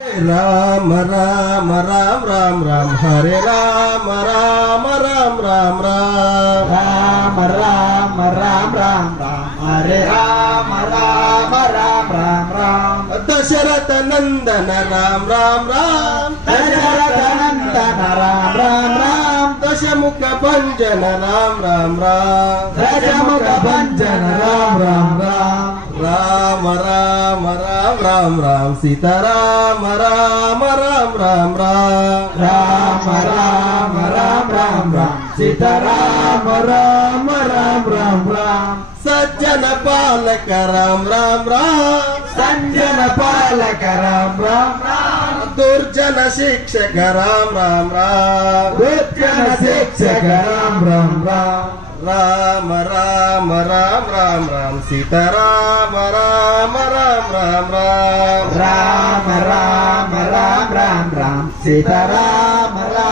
राम राम राम राम राम हरे राम राम राम राम राम राम राम राम राम राम हरे राम राम राम राम राम दशरथ नंदन राम राम राम दशरथ नंदन राम राम राम दशमुख भंजन राम राम राम दशमुख भंजन राम राम राम राम राम राम राम राम सीता राम राम राम राम राम राम राम राम राम राम सीता राम राम राम राम राम सज्जन पालक राम राम राम संजन पालक राम राम राम दुर्जन शिक्षक राम राम राम दुर्जन शिक्षक राम राम राम राम राम राम राम राम सीता राम राम राम राम राम राम राम राम राम राम सीता राम राम